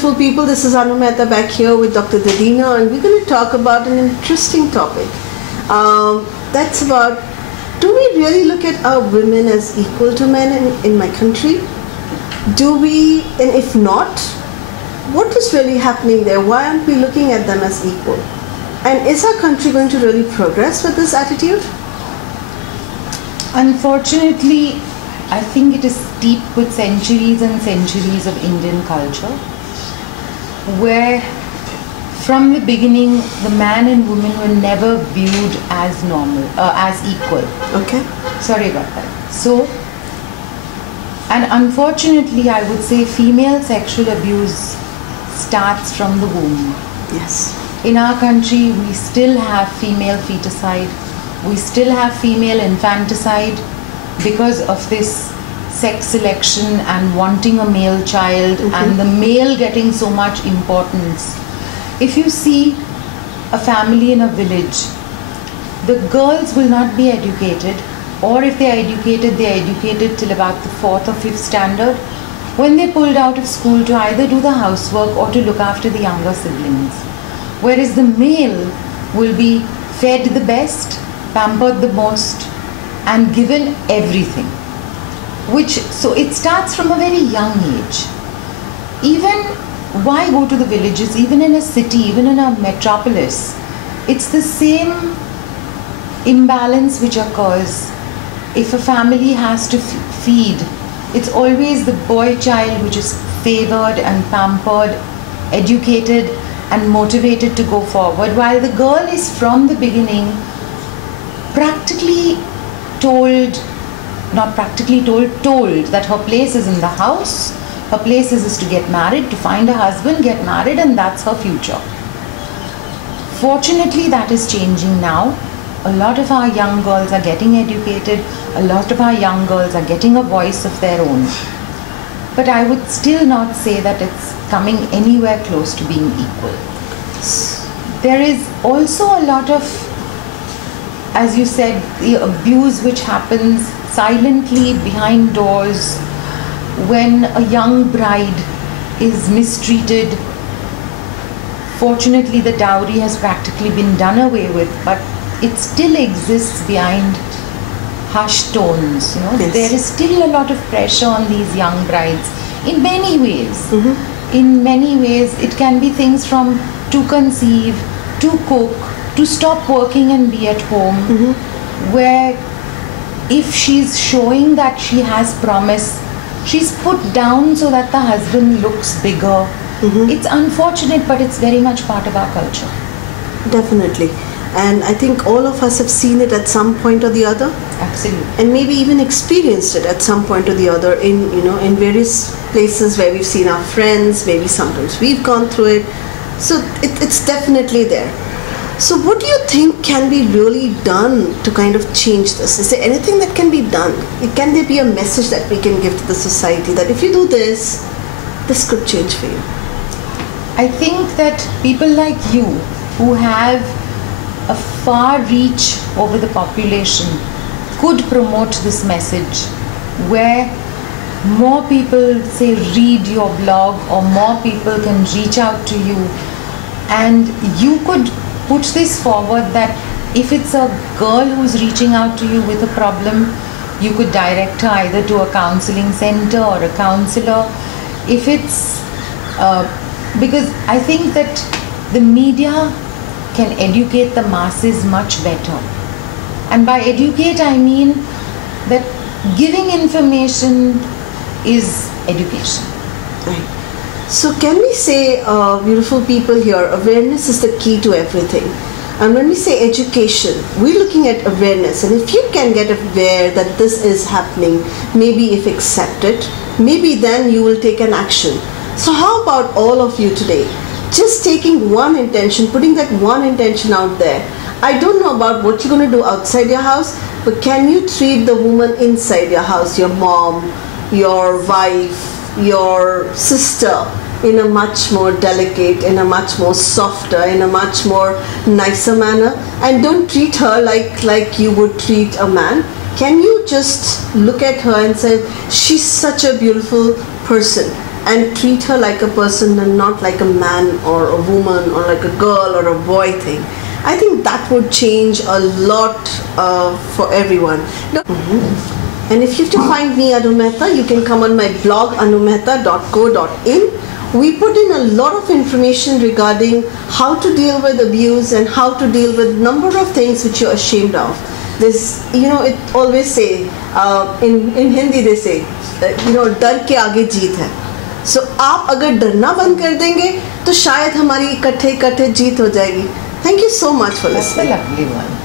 beautiful people. This is Mehta back here with Dr. Dadina, and we're going to talk about an interesting topic. That's about, do we really look at our women as equal to men in my country? Do we, and if not, what is really happening there? Why aren't we looking at them as equal? And is our country going to really progress with this attitude? Unfortunately, I think it is steeped with centuries and centuries of Indian culture, where from the beginning the man and woman were never viewed as normal, as equal. Okay. Sorry about that. So, and unfortunately I would say female sexual abuse starts from the womb. Yes. In our country we still have female feticide, we still have female infanticide because of this sex selection and wanting a male child, and the male getting so much importance. If you see a family in a village, the girls will not be educated, or if they are educated till about the 4th or 5th standard, when they pulled out of school to either do the housework or to look after the younger siblings. Whereas the male will be fed the best, pampered the most, and given everything. So it starts from a very young age. Even why go to the villages, even in a city, even in a metropolis, it's the same imbalance which occurs. If a family has to feed, it's always the boy child which is favored and pampered, educated and motivated to go forward, while the girl is from the beginning told that her place is in the house, her place is to get married, to find a husband, get married, and that's her future. Fortunately, that is changing now. A lot of our young girls are getting educated, a lot of our young girls are getting a voice of their own. But I would still not say that it's coming anywhere close to being equal. There is also a lot of, as you said, the abuse which happens silently behind doors when a young bride is mistreated. Fortunately, the dowry has practically been done away with, but it still exists behind hushed tones. Yes. There is still a lot of pressure on these young brides in many ways. In many ways, it can be things from to conceive, to cook, to stop working and be at home, where if she's showing that she has promise, she's put down so that the husband looks bigger. It's unfortunate, but it's very much part of our culture. Definitely. And I think all of us have seen it at some point or the other. Absolutely. And maybe even experienced it at some point or the other in various places where we've seen our friends, maybe sometimes we've gone through it. So it's definitely there. So what do you think can be really done to kind of change this? Is there anything that can be done? Can there be a message that we can give to the society that if you do this, this could change for you? I think that people like you who have a far reach over the population could promote this message, where more people say read your blog, or more people can reach out to you, and you could put this forward that if it's a girl who's reaching out to you with a problem, you could direct her either to a counseling center or a counselor. If it's because I think that the media can educate the masses much better, and by educate I mean that giving information is education. Right. So can we say, beautiful people here, awareness is the key to everything. And when we say education, we're looking at awareness. And if you can get aware that this is happening, maybe if accepted, maybe then you will take an action. So how about all of you today? Just taking one intention, putting that one intention out there. I don't know about what you're going to do outside your house, but can you treat the woman inside your house, your mom, your wife, your sister, in a much more delicate, in a much more softer, in a much more nicer manner, and don't treat her like you would treat a man? Can you just look at her and say, she's such a beautiful person, and treat her like a person and not like a man or a woman or like a girl or a boy thing. I think that would change a lot for everyone. And if you have to find me, Anu Mehta, you can come on my blog anumehta.co.in. We put in a lot of information regarding how to deal with abuse and how to deal with a number of things which you're ashamed of. This, it always say, in Hindi they say, डर के आगे जीत है. So आप अगर डरना बंद कर देंगे तो शायद हमारी इकट्ठे जीत हो जाएगी. Thank you so much for listening. That's a lovely one.